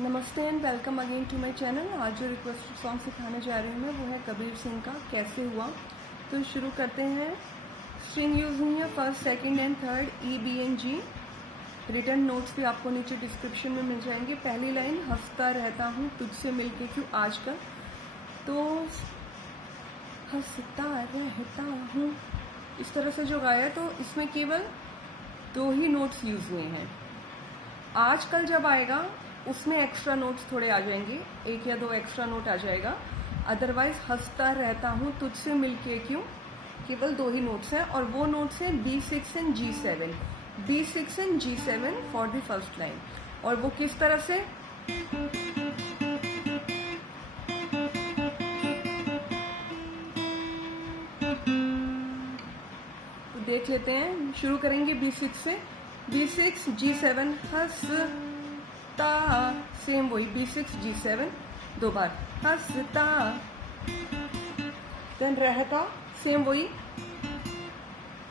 नमस्ते and welcome again to my channel. आज जो रिक्वेस्टेड सॉन्ग सिखाने जा रही हूँ मैं वो है कबीर सिंह का कैसे हुआ। तो शुरू करते हैं। स्ट्रिंग यूज हुई है first, second and third, E, B and G. Return notes भी आपको नीचे डिस्क्रिप्शन में मिल जाएंगे। पहली लाइन, हंसता रहता हूँ तुझसे मिलके क्यों आजकल। तो हंसता रहता हूँ इस तरह से जो गाया, तो इसमें केवल दो ही नोट्स यूज हुए हैं। आजकल जब आएगा उसमें एक्स्ट्रा नोट्स थोड़े आ जाएंगे, एक या दो एक्स्ट्रा नोट आ जाएगा। अदरवाइज हंसता रहता हूँ तुझसे मिलके क्यों, केवल दो ही नोट्स हैं और वो नोट्स हैं B6 and G7। B6 and G7 for the first line. और वो किस तरह से, तो देख लेते हैं। शुरू करेंगे B6 से। B6 G7 हंसता, सेम वही B6 G7 दो बार, हंसता। देन रहता, सेम वही,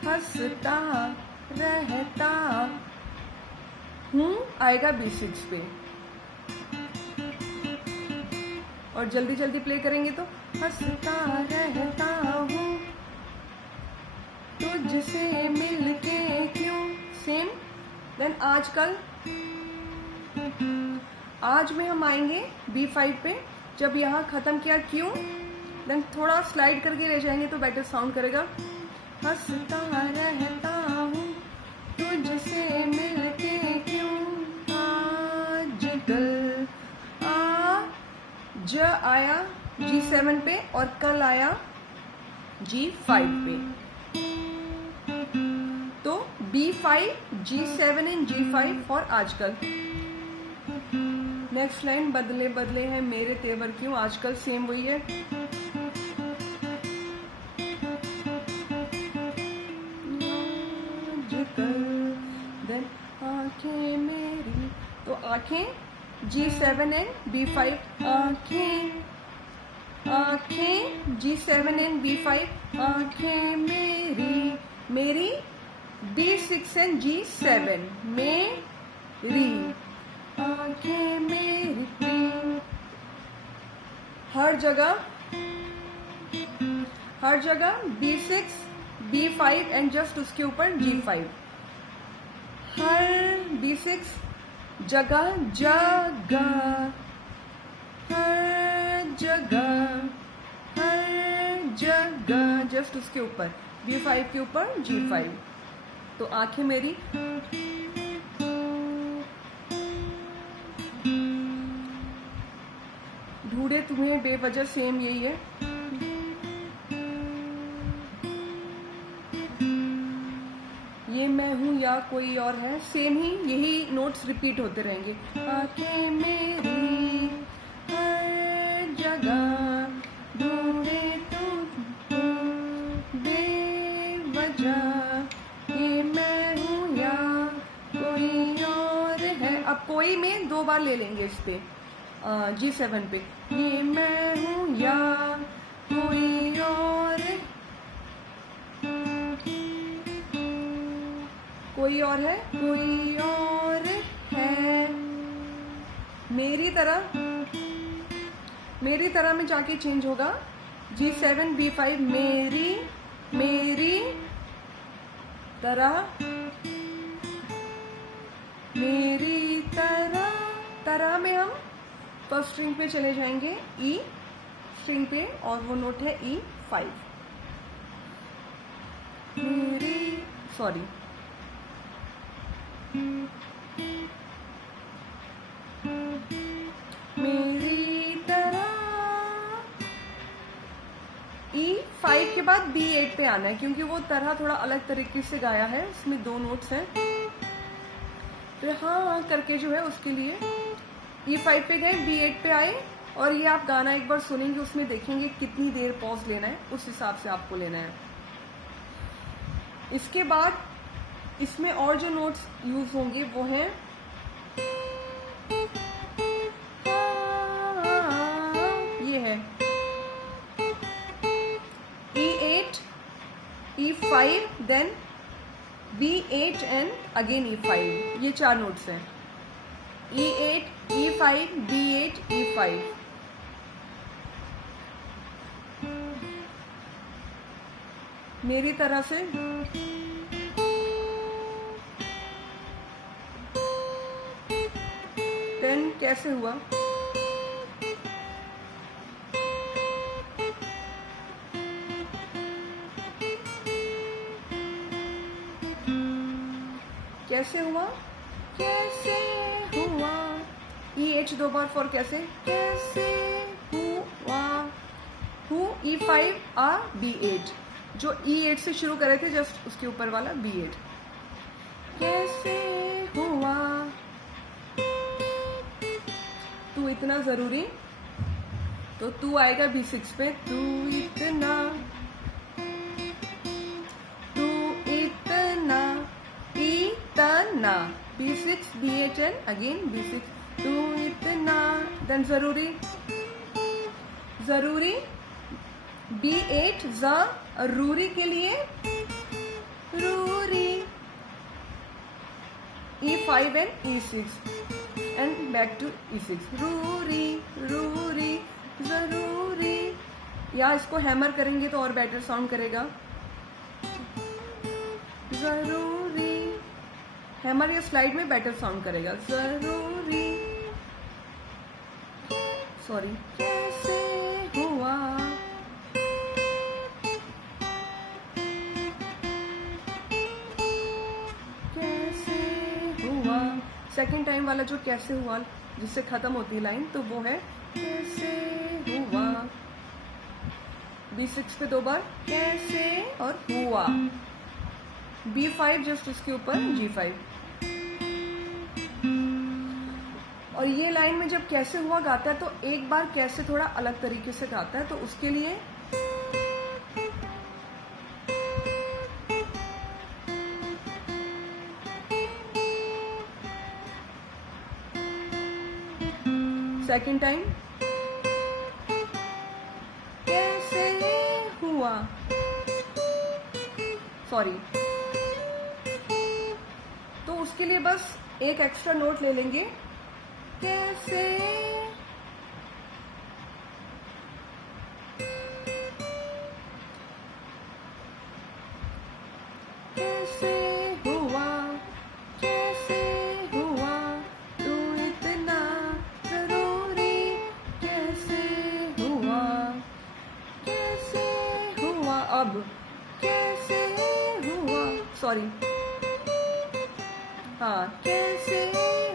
हंसता रहता हूँ आएगा B6 पे। और जल्दी जल्दी प्ले करेंगे तो हंसता रहता हूँ तुझसे मिलके क्यों, सेम। देन आजकल, आज में हम आएंगे B5 पे। जब यहाँ खत्म किया क्यों, देन थोड़ा स्लाइड करके ले जाएंगे तो बेटर साउंड करेगा। हंसता रहता हूँ तुझसे मिलके क्यों आजकल। ज आया G7 पे और कल आया G5 पे। तो B5 G7 and G5 for आजकल। नेक्स्ट लाइन, बदले बदले हैं मेरे तेवर क्यों आजकल, सेम वही है। देन आंखें मेरी, तो आंखें G7 एंड B5, आंखें आंखें G7 एंड B5, आंखें मेरी, मेरी B6 एंड G7, मेरी आंखें मेरी। हर जगह B6 B5 एंड जस्ट उसके ऊपर G5। हर B6 जगह जगह, हर जगह जस्ट उसके ऊपर B5 के ऊपर G5। तो आंखें मेरी, ढूंढे तुम्हें बेवजह, सेम यही है। ये मैं हूं या कोई और है, सेम ही, यही नोट्स रिपीट होते रहेंगे। आंखें मेरी हर जगह ढूंढे तुम बेवजह, ये मैं हूं या कोई और है। अब कोई में दो बार ले लेंगे इस पे, G7 पे। ये मैं हूँ या कोई और, कोई और है, कोई और है। मेरी तरह में जाके चेंज होगा G7 B5, मेरी तरह, मेरी तरह में हम फर्स्ट स्ट्रिंग पे चले जाएंगे, E स्ट्रिंग पे, और वो नोट है E5। मेरी तरह, E5 के बाद B8 पे आना है, क्योंकि वो तरह थोड़ा अलग तरीके से गाया है, इसमें दो नोट्स हैं। फिर हाँ करके जो है उसके लिए E5 पे गए, B8 पे आए। और ये आप गाना एक बार सुनेंगे, उसमें देखेंगे कितनी देर पॉज लेना है, उस हिसाब से आपको लेना है। इसके बाद इसमें और जो नोट्स यूज होंगे वो हैं, ये है E8 E5 then B8 and again E5, ये चार नोट्स हैं। E8 E5 E5, B8, E5. मेरी तरह से टेन कैसे हुआ? कैसे हुआ? कैसे हुआ? E8 दो बार फॉर कैसे? कैसे हुआ? हु E5 आ B8, जो E8 से शुरू करे थे जस्ट उसके ऊपर वाला B8. कैसे हुआ? तू इतना जरूरी, तो तू आएगा B6 पे. तू इतना, तू इतना, इतना. B6, B8 and again B6. तू इतना. देन जरूरी, जरूरी B8 जरूरी के लिए रूरी. E5 and E6 and back to E6. रूरी, रूरी, जरूरी. या इसको हैमर करेंगे तो और बेटर साउंड करेगा. जरूरी. हैमर या स्लाइड में बेटर साउंड करेगा. जरूरी. सॉरी. कैसे हुआ? कैसे हुआ? सेकेंड टाइम वाला जो कैसे हुआ जिससे खत्म होती है लाइन, तो वो है कैसे हुआ. B6 पे दो बार कैसे और हुआ. B5 जस्ट उसके ऊपर G5. और ये लाइन में जब कैसे हुआ गाता है तो एक बार कैसे थोड़ा अलग तरीके से गाता है, तो उसके लिए सेकेंड टाइम कैसे हुआ. सॉरी. तो उसके लिए बस एक एक्स्ट्रा नोट ले लेंगे. कैसे, कैसे हुआ? कैसे हुआ? तू इतना जरूरी. कैसे हुआ? कैसे हुआ? अब कैसे हुआ? सॉरी. हाँ, कैसे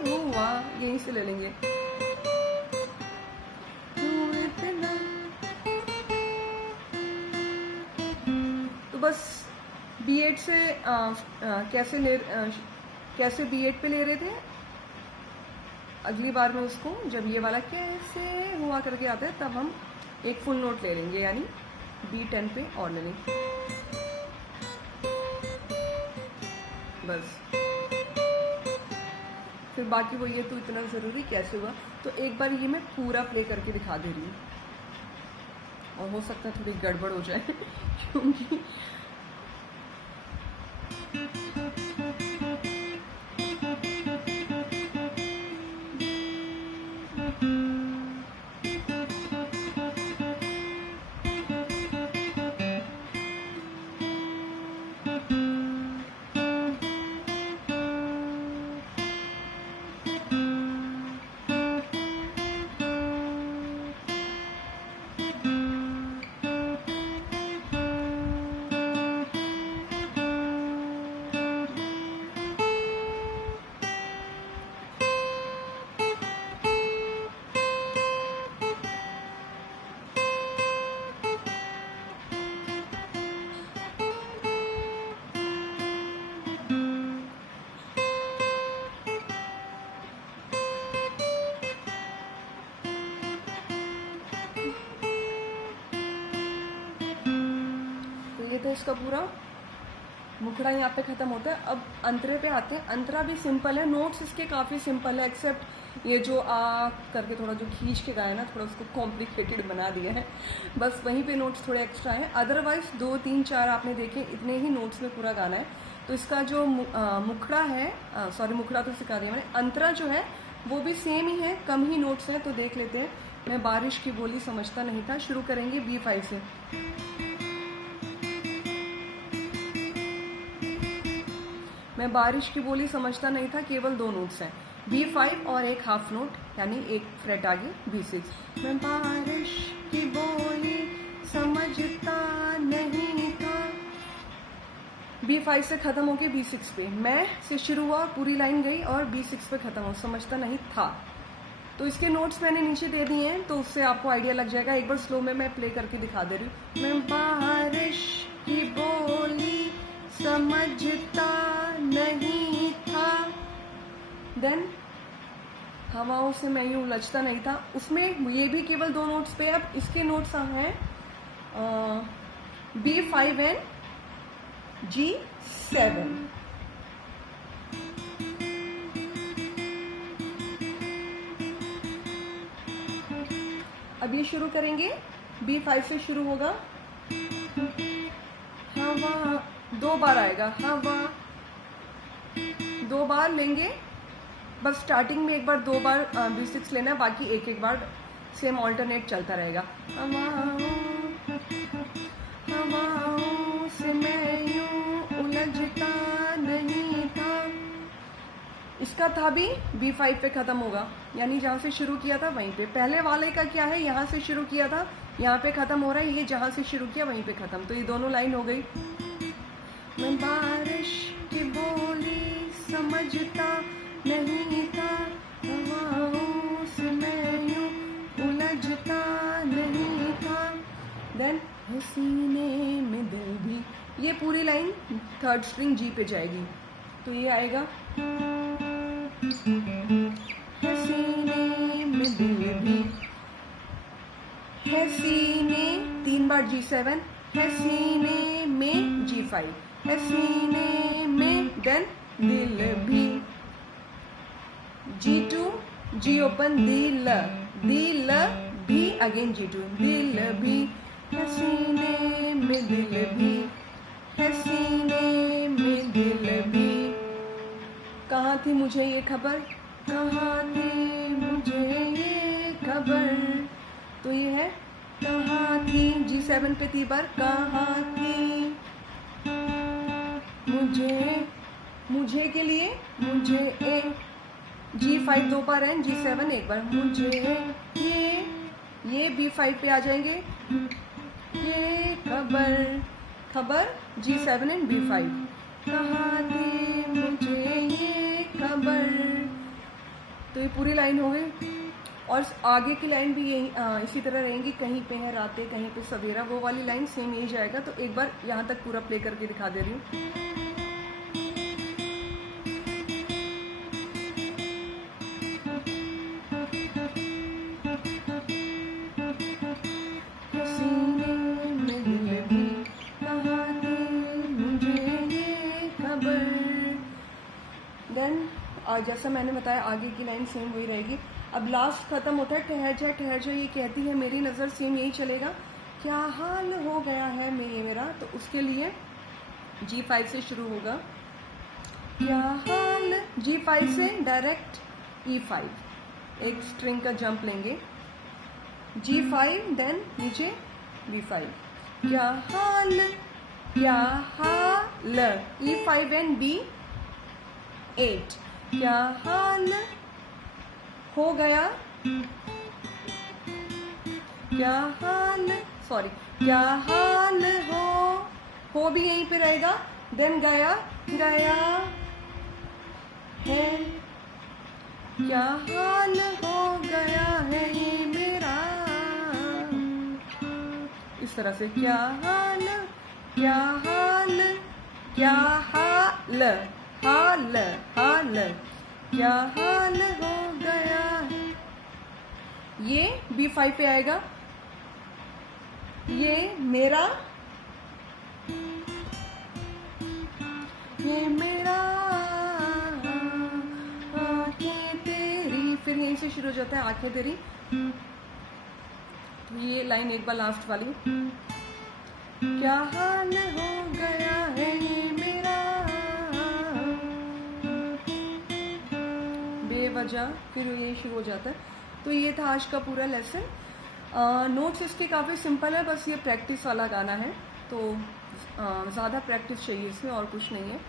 हुआ यहीं से ले लेंगे. तो बस B8 से कैसे B8 पे ले रहे थे. अगली बार में उसको जब ये वाला कैसे हुआ करके आता है तब हम एक फुल नोट ले लेंगे, यानी B10 पे ऑर्डिनरी. बस फिर बाकी वो ये तो इतना ज़रूरी कैसे हुआ. तो एक बार ये मैं पूरा प्ले करके दिखा दे रही हूँ, और हो सकता है थोड़ी गड़बड़ हो जाए क्योंकि तो इसका पूरा मुखड़ा यहाँ पे ख़त्म होता है। अब अंतरे पे आते हैं। अंतरा भी सिंपल है, नोट्स इसके काफ़ी सिंपल है, एक्सेप्ट ये जो आ करके थोड़ा जो खींच के गाया ना, थोड़ा उसको कॉम्प्लिकेटेड बना दिया है, बस वहीं पे नोट्स थोड़े एक्स्ट्रा हैं। अदरवाइज 2 3 4 आपने देखे, इतने ही नोट्स में पूरा गाना है। तो इसका जो मुखड़ा है, सॉरी मुखड़ा तो सिखा दिया मैंने, अंतरा जो है वो भी सेम ही है, कम ही नोट्स हैं, तो देख लेते हैं। मैं बारिश की बोली समझता नहीं था, शुरू करेंगे B5 से। मैं बारिश की बोली समझता नहीं था, केवल 2 नोट्स हैं, B5 और एक हाफ नोट, यानी एक फ्रेट आगे B6। मैं बारिश की बोली समझता नहीं था, B5 से खत्म होके B6 पे, मैं से शुरू हुआ, पूरी लाइन गई और B6 पे खत्म हो, समझता नहीं था। तो इसके नोट्स मैंने नीचे दे दिए हैं, तो उससे आपको आइडिया लग जाएगा। एक बार स्लो में मैं प्ले करके दिखा दे रही हूँ। मैं बारिश की बोली समझता नहीं था, देन हवाओं से मैं यूं उलझता नहीं था, उसमें ये भी केवल 2 नोट्स पे। अब इसके नोट्स हैं B5 एंड G7। अब ये शुरू करेंगे, B5 से शुरू होगा, हवा 2 बार आएगा, हवा 2 बार लेंगे, बस स्टार्टिंग में एक बार 2 बार B6 लेना है, बाकी एक एक बार सेम ऑल्टरनेट चलता रहेगा। हवाओं से मैं यूं उलझता नहीं था, इसका था भी B5 पे खत्म होगा, यानी जहाँ से शुरू किया था वहीं पे। पहले वाले का क्या है, यहाँ से शुरू किया था, यहाँ पे खत्म हो रहा है, ये जहाँ से शुरू किया वहीं पे खत्म, तो ये दोनों लाइन हो गई। मैं बारिश की बोली समझता नहीं था, हवाओं से मैं यूं उलझता नहीं था, देन हसीने में दिल भी, ये पूरी लाइन 3rd स्ट्रिंग G पे जाएगी, तो ये आएगा हसीने में दिल भी, हसीने 3 बार G7, हसीने में G5, हसीने में, देन दिल भी, G2 G ओपन, दिल भी, अगेन G2, दिल भी, हसीने में दिल भी, हसीने में दिल भी। कहाँ थी मुझे ये खबर, कहाँ थी मुझे ये खबर, तो ये है कहाँ थी, G7 पे 3 बार, कहाँ थी मुझे के लिए, मुझे एक, G5 2 बार है, G7 एक बार, मुझे ये B5 पे आ जाएंगे, ये खबर G7 एंड B5, कहाँ थी मुझे ये खबर, तो ये पूरी लाइन हो गई। और आगे की लाइन भी यही इसी तरह रहेंगी, कहीं पे है रातें, कहीं पे सवेरा, वो वाली लाइन सेम यही जाएगा। तो एक बार यहाँ तक पूरा प्ले करके दिखा दे रही हूँ। देन जैसा मैंने बताया आगे की लाइन सेम वही रहेगी। अब लास्ट खत्म होता है, ठहर जा, ये कहती है मेरी नज़र, सेम यही चलेगा, क्या हाल हो गया है मेरा, तो उसके लिए G5 से शुरू होगा, क्या हाल, G5 से डायरेक्ट E5, एक स्ट्रिंग का जंप लेंगे, G5 देन नीचे B5, क्या हाल E5 एंड B8, क्या हाल हो गया, क्या हाल हो भी यहीं पे रहेगा, देन गया है, क्या हाल हो गया है ये मेरा, इस तरह से, क्या हाल क्या हाल हो गया है, ये B5 पे आएगा, ये मेरा आंखें तेरी, फिर यहीं से शुरू हो जाता है आंखें तेरी, तो ये लाइन एक बार लास्ट वाली, क्या हाल हो गया है ये मेरा बजा फिर ये शुरू हो जाता है। तो ये था आज का पूरा लेसन। नोट्स इसके काफ़ी सिंपल है, बस ये प्रैक्टिस वाला गाना है, तो ज़्यादा प्रैक्टिस चाहिए इसमें, और कुछ नहीं है।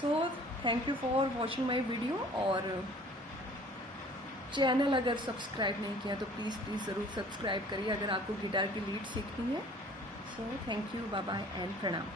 So thank you for watching my video, और चैनल अगर सब्सक्राइब नहीं किया तो प्लीज़ ज़रूर सब्सक्राइब करिए अगर आपको गिटार की लीड सीखनी है। So thank you, bye bye and प्रणाम।